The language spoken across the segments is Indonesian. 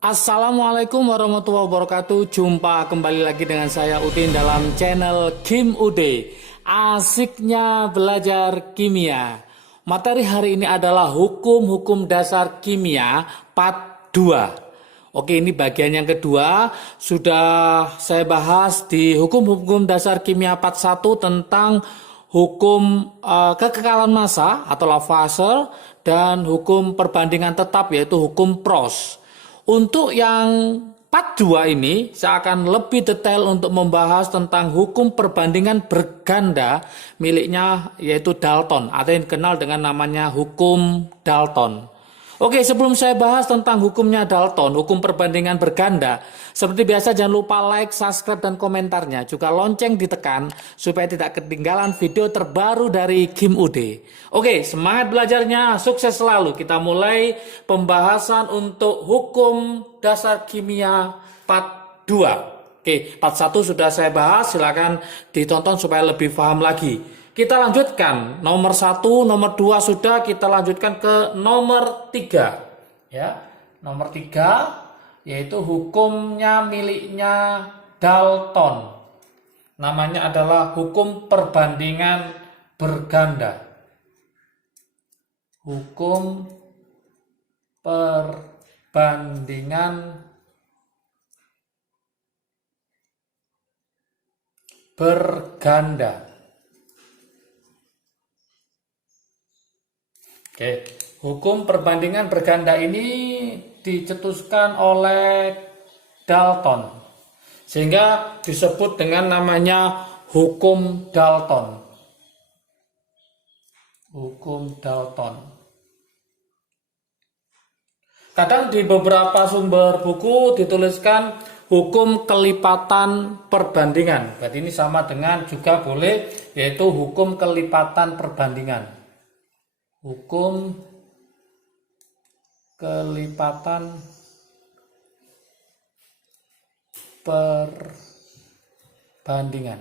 Assalamualaikum warahmatullahi wabarakatuh. Jumpa kembali lagi dengan saya Udin dalam channel Kim Ude. Asiknya belajar kimia. Materi hari ini adalah hukum-hukum dasar kimia part 2. Oke, ini bagian yang kedua. Sudah saya bahas di hukum-hukum dasar kimia part 1 tentang hukum kekekalan massa atau Lavoisier dan hukum perbandingan tetap yaitu hukum Proust. Untuk yang part 2 ini, saya akan lebih detail untuk membahas tentang hukum perbandingan berganda miliknya yaitu Dalton, atau yang dikenal dengan namanya hukum Dalton. Oke, sebelum saya bahas tentang hukumnya Dalton, hukum perbandingan berganda, seperti biasa jangan lupa like, subscribe, dan komentarnya. Juga lonceng ditekan supaya tidak ketinggalan video terbaru dari Kim Ude. Oke, semangat belajarnya, sukses selalu. Kita mulai pembahasan untuk hukum dasar kimia part 2. Oke, part 1 sudah saya bahas, silakan ditonton supaya lebih paham lagi. Kita lanjutkan, nomor 1, nomor 2 sudah, kita lanjutkan ke nomor 3. Ya, nomor 3 yaitu hukumnya miliknya Dalton. Namanya adalah hukum perbandingan berganda. Hukum perbandingan berganda. Oke, hukum perbandingan berganda ini dicetuskan oleh Dalton, sehingga disebut dengan namanya hukum Dalton. Hukum Dalton. Kadang di beberapa sumber buku dituliskan hukum kelipatan perbandingan. Berarti ini sama dengan juga boleh, yaitu hukum kelipatan perbandingan. Hukum kelipatan perbandingan.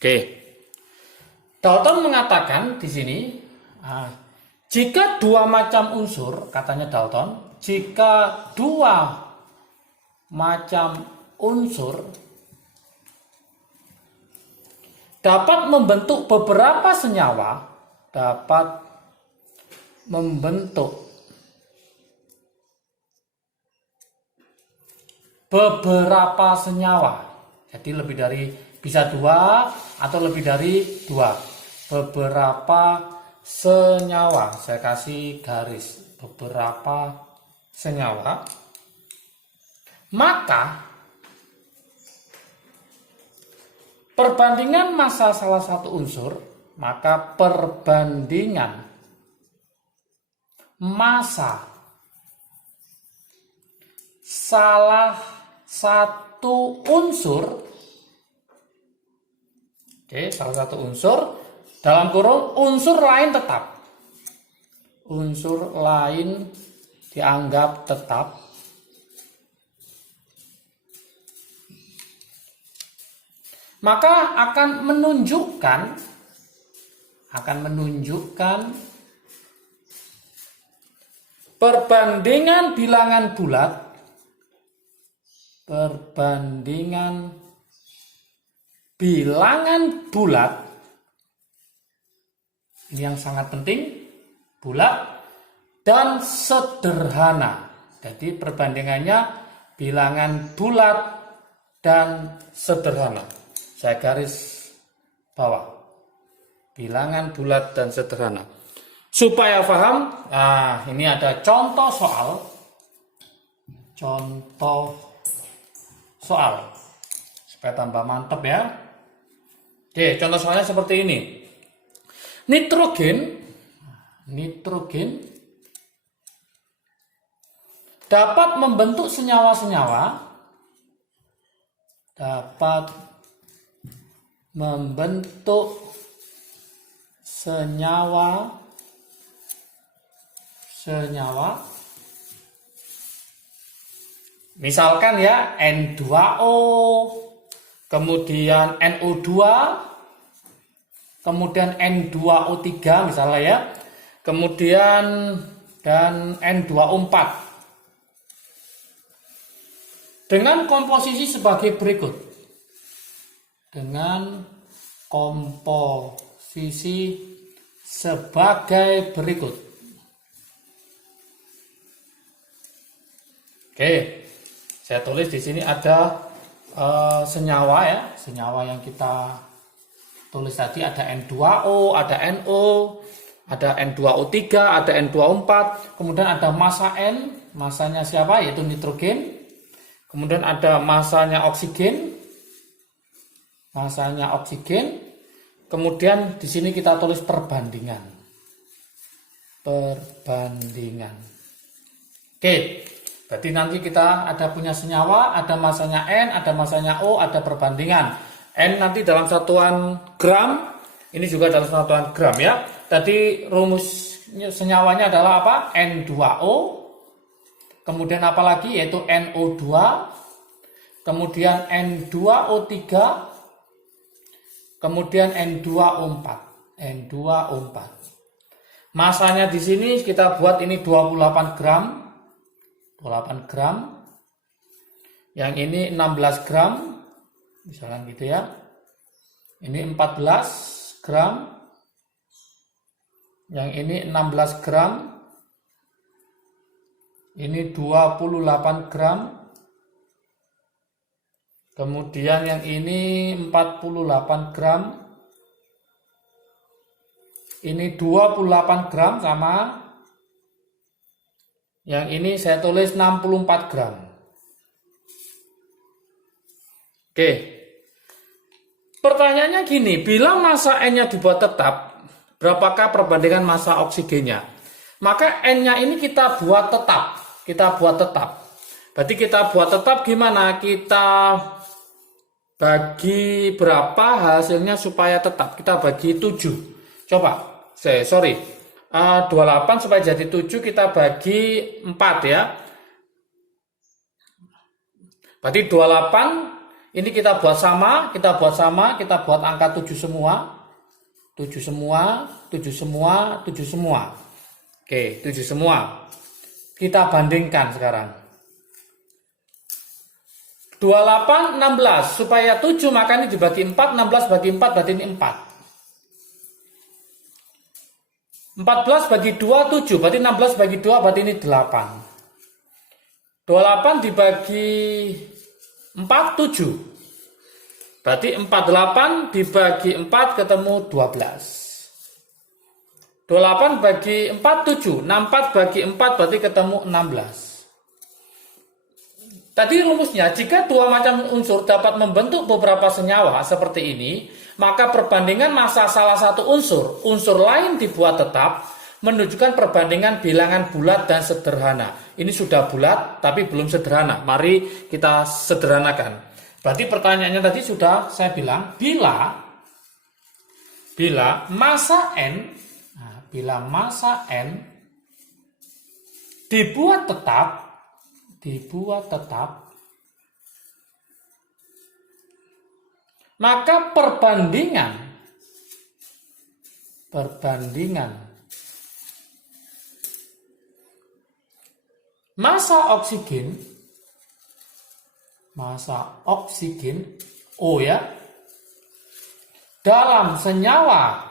Oke. Dalton mengatakan di sini, jika dua macam unsur, katanya Dalton, jika dua macam unsur dapat membentuk beberapa senyawa, dapat membentuk beberapa senyawa. Jadi lebih dari, bisa 2 atau lebih dari 2. Beberapa senyawa, saya kasih garis, beberapa senyawa. Maka perbandingan massa salah satu unsur, maka perbandingan massa salah satu unsur, salah satu unsur, dalam kurung unsur lain tetap. Unsur lain dianggap tetap. Maka akan menunjukkan perbandingan bilangan bulat, ini yang sangat penting, bulat dan sederhana. Jadi perbandingannya bilangan bulat dan sederhana. Saya garis bawah, bilangan bulat dan sederhana. Supaya paham, ini ada contoh soal, supaya tambah mantap ya. Oke, contoh soalnya seperti ini. Nitrogen dapat membentuk senyawa-senyawa, misalkan ya N2O, kemudian NO2, kemudian N2O3 misalnya ya, kemudian dan N2O4 dengan komposisi sebagai berikut. Dengan komposisi sebagai berikut. Oke, saya tulis di sini ada senyawa ya, senyawa yang kita tulis tadi ada N2O, ada NO, ada N2O3, ada N2O4, kemudian ada massa N, masanya siapa? Yaitu nitrogen. Kemudian ada masanya oksigen, masanya oksigen. Kemudian di sini kita tulis perbandingan. Perbandingan. Oke, berarti nanti kita ada punya senyawa, ada masanya N, ada masanya O, ada perbandingan. N nanti dalam satuan gram, ini juga dalam satuan gram ya. Tadi rumus senyawanya adalah apa? N2O, kemudian apa lagi? Yaitu NO2, kemudian N2O3, kemudian N2O4. N2O4. Masanya di sini kita buat ini 28 gram. 28 gram. Yang ini 16 gram. Misalkan gitu ya. Ini 14 gram. Yang ini 16 gram. Ini 28 gram. Kemudian yang ini 48 gram. Ini 28 gram sama. Yang ini saya tulis 64 gram. Oke. Pertanyaannya gini, bila massa N-nya dibuat tetap, berapakah perbandingan massa oksigennya? Maka N-nya ini kita buat tetap. Kita buat tetap. Berarti kita buat tetap gimana? Kita bagi berapa hasilnya supaya tetap? Kita bagi 7. Coba, 28 supaya jadi 7 kita bagi 4 ya. Berarti 28 ini kita buat sama, kita buat angka 7 semua. 7 semua, 7 semua, 7 semua. Oke, 7 semua. Kita bandingkan sekarang. 28, 16. Supaya 7 maka ini dibagi 4, 16 bagi 4 berarti ini 4. 14 bagi 2, 7. Berarti 16 bagi 2 berarti ini 8. 28 dibagi 4, 7. Berarti 48 dibagi 4 ketemu 12. 28 bagi 4, 7. 64 bagi 4 berarti ketemu 16. Tadi rumusnya, jika dua macam unsur dapat membentuk beberapa senyawa seperti ini, maka perbandingan massa salah satu unsur lain dibuat tetap, menunjukkan perbandingan bilangan bulat dan sederhana. Ini sudah bulat, tapi belum sederhana. Mari kita sederhanakan. Berarti pertanyaannya tadi sudah saya bilang, bila massa N, dibuat tetap, maka perbandingan massa oksigen O ya dalam senyawa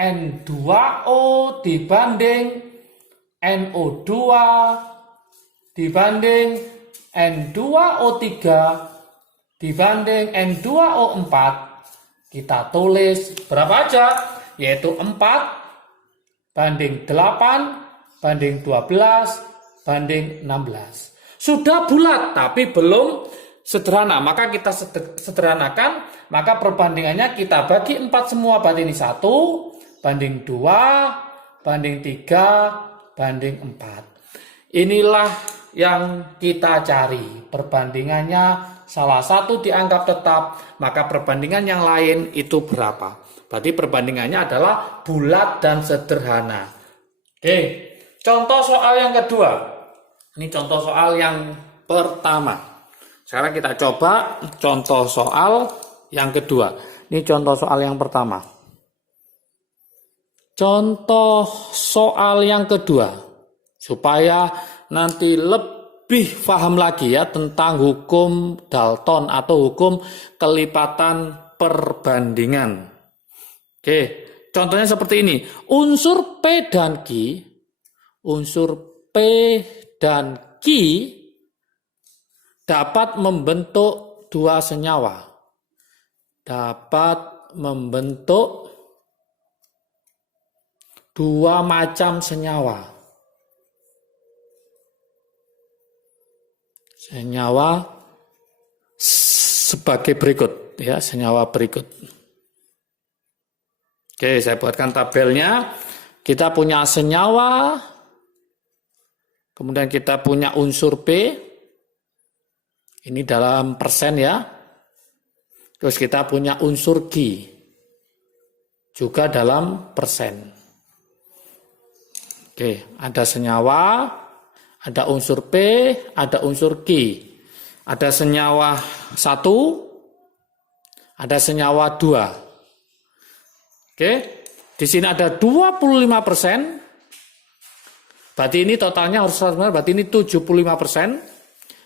N2O dibanding NO2 dibanding N2O3 dibanding N2O4 kita tulis berapa aja, yaitu 4 banding 8 banding 12 banding 16. Sudah bulat tapi belum sederhana, maka kita sederhanakan, maka perbandingannya kita bagi 4 semua, berarti ini 1 banding 2 banding 3 banding 4. Inilah yang kita cari, perbandingannya salah satu dianggap tetap, maka perbandingan yang lain itu berapa? Berarti perbandingannya adalah bulat dan sederhana. Oke, contoh soal yang kedua. Ini contoh soal yang pertama. Sekarang kita coba contoh soal yang kedua. Ini contoh soal yang pertama. contoh soal yang kedua, supaya nanti lebih paham lagi ya tentang hukum Dalton atau hukum kelipatan perbandingan. Oke, contohnya seperti ini. Unsur P dan Q, unsur P dan Q dapat membentuk dua senyawa. Dapat membentuk dua macam senyawa. Senyawa sebagai berikut ya, senyawa berikut. Oke, saya buatkan tabelnya. Kita punya senyawa, kemudian kita punya unsur P. Ini dalam persen ya. Terus kita punya unsur Q, juga dalam persen. Oke, ada senyawa, ada unsur P, ada unsur Q. Ada senyawa 1, ada senyawa 2. Oke, di sini ada 25%. Berarti ini totalnya harus 100%, berarti ini 75%.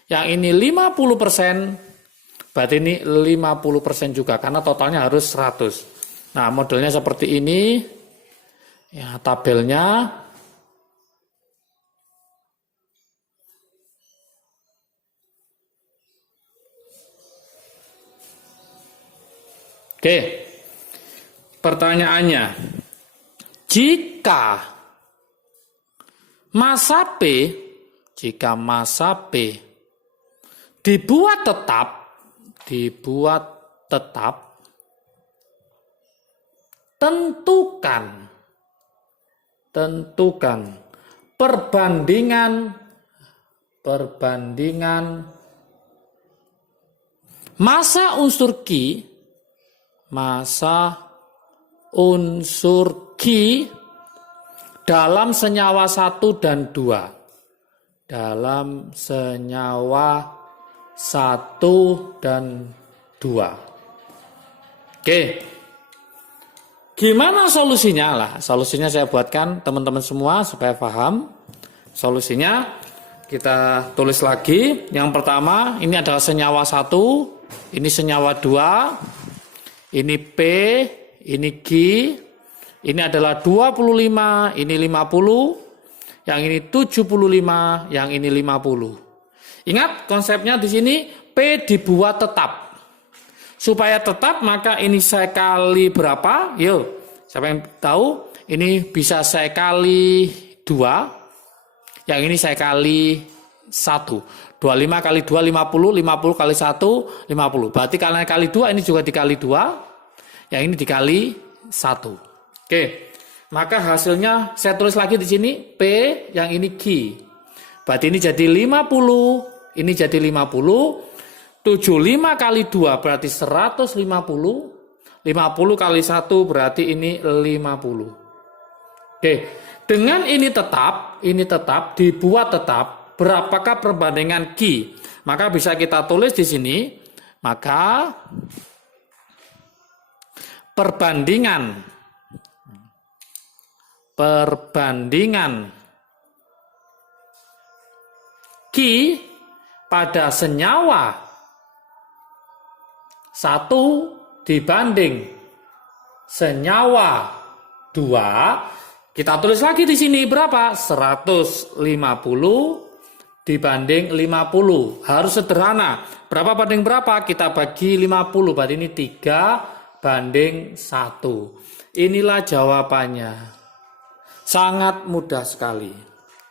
Yang ini 50%. Berarti ini 50% juga, karena totalnya harus 100. Nah, modelnya seperti ini. Ya, tabelnya. Oke. Pertanyaannya, jika massa P dibuat tetap, tentukan perbandingan massa unsur Q dalam senyawa 1 dan 2. Dalam senyawa 1 dan 2. Oke. Gimana solusinya lah? Solusinya saya buatkan teman-teman semua supaya paham. Solusinya kita tulis lagi. Yang pertama, ini adalah senyawa 1, ini senyawa 2, ini P, ini Q, ini adalah 25, ini 50, yang ini 75, yang ini 50. Ingat konsepnya di sini P dibuat tetap. Supaya tetap maka ini saya kali berapa? Yuk, siapa yang tahu? Ini bisa saya kali 2. Yang ini saya kali 1. 25 kali 2 50, 50 kali 1 50. Berarti kalian kali 2 ini juga dikali 2. Yang ini dikali 1. Oke. Maka hasilnya saya tulis lagi di sini P, yang ini Q. Berarti ini jadi 50. Ini jadi 50, 75 kali 2 berarti 150, 50 kali 1 berarti ini 50. Oke, dengan ini tetap dibuat tetap, berapakah perbandingan Q? Maka bisa kita tulis di sini, maka perbandingan Q pada senyawa 1 dibanding senyawa 2, kita tulis lagi di sini berapa? 150 dibanding 50. Harus sederhana. Berapa banding berapa? Kita bagi 50. Berarti ini 3 banding 1. Inilah jawabannya. Sangat mudah sekali.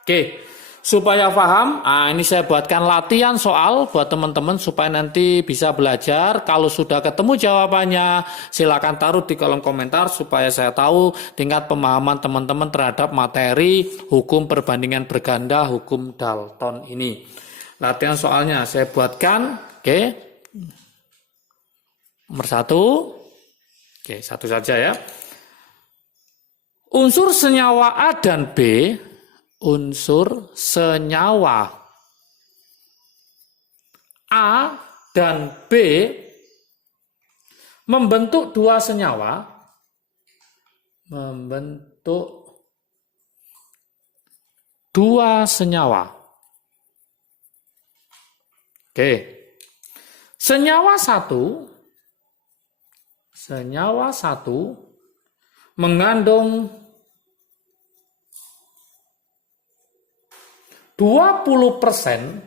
Oke. Supaya paham, ini saya buatkan latihan soal buat teman-teman supaya nanti bisa belajar. Kalau sudah ketemu jawabannya, silakan taruh di kolom komentar supaya saya tahu tingkat pemahaman teman-teman terhadap materi hukum perbandingan berganda, hukum Dalton ini. Latihan soalnya saya buatkan, oke. Nomor 1, oke, 1 saja ya. Unsur senyawa A dan B, unsur senyawa A dan B membentuk dua senyawa membentuk dua senyawa. Oke. Senyawa satu mengandung 20%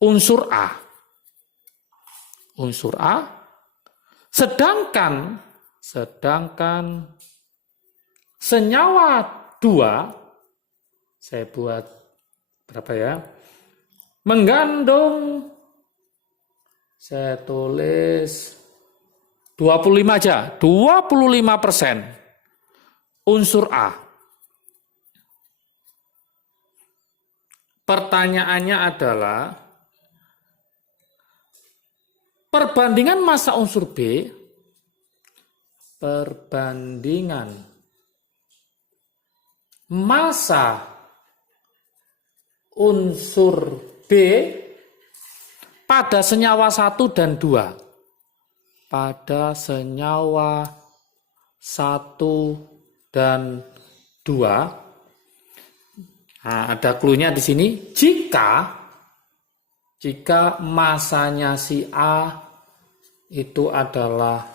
unsur A. Sedangkan senyawa 2, saya buat berapa ya? Mengandung, saya tulis 25 aja, 25% unsur A. Pertanyaannya adalah, perbandingan massa unsur B, perbandingan massa unsur B pada senyawa 1 dan 2. Pada senyawa 1 dan 2. Nah, ada clue-nya di sini. Jika massanya si A itu adalah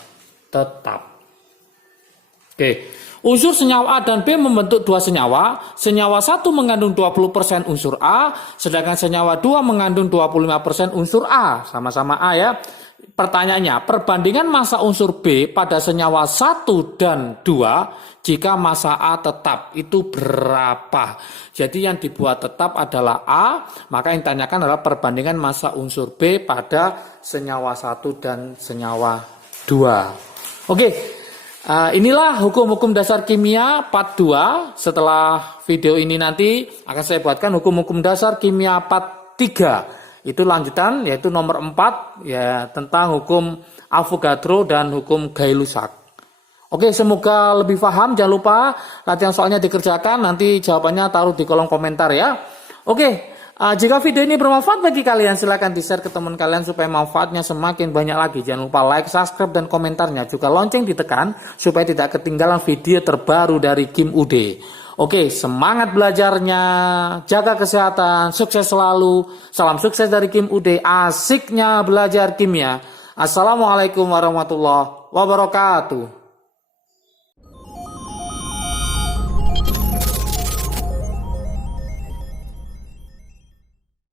tetap. Oke, unsur senyawa A dan B membentuk dua senyawa. Senyawa 1 mengandung 20% unsur A, sedangkan senyawa 2 mengandung 25% unsur A. Sama-sama A ya. Pertanyaannya, perbandingan massa unsur B pada senyawa 1 dan 2 jika massa A tetap itu berapa? Jadi yang dibuat tetap adalah A, maka yang ditanyakan adalah perbandingan massa unsur B pada senyawa 1 dan senyawa 2. Oke, inilah hukum-hukum dasar kimia part 2. Setelah video ini nanti akan saya buatkan hukum-hukum dasar kimia part 3. Itu lanjutan, yaitu nomor 4 ya, tentang hukum Avogadro dan hukum Gay-Lussac. Oke, semoga lebih paham. Jangan lupa latihan soalnya dikerjakan, nanti jawabannya taruh di kolom komentar ya. Oke, jika video ini bermanfaat bagi kalian, silahkan di-share ke teman kalian supaya manfaatnya semakin banyak lagi. Jangan lupa like, subscribe, dan komentarnya. Juga lonceng ditekan supaya tidak ketinggalan video terbaru dari Kim Ude. Oke, semangat belajarnya, jaga kesehatan, sukses selalu. Salam sukses dari Kim Ude, asiknya belajar kimia. Assalamualaikum warahmatullahi wabarakatuh.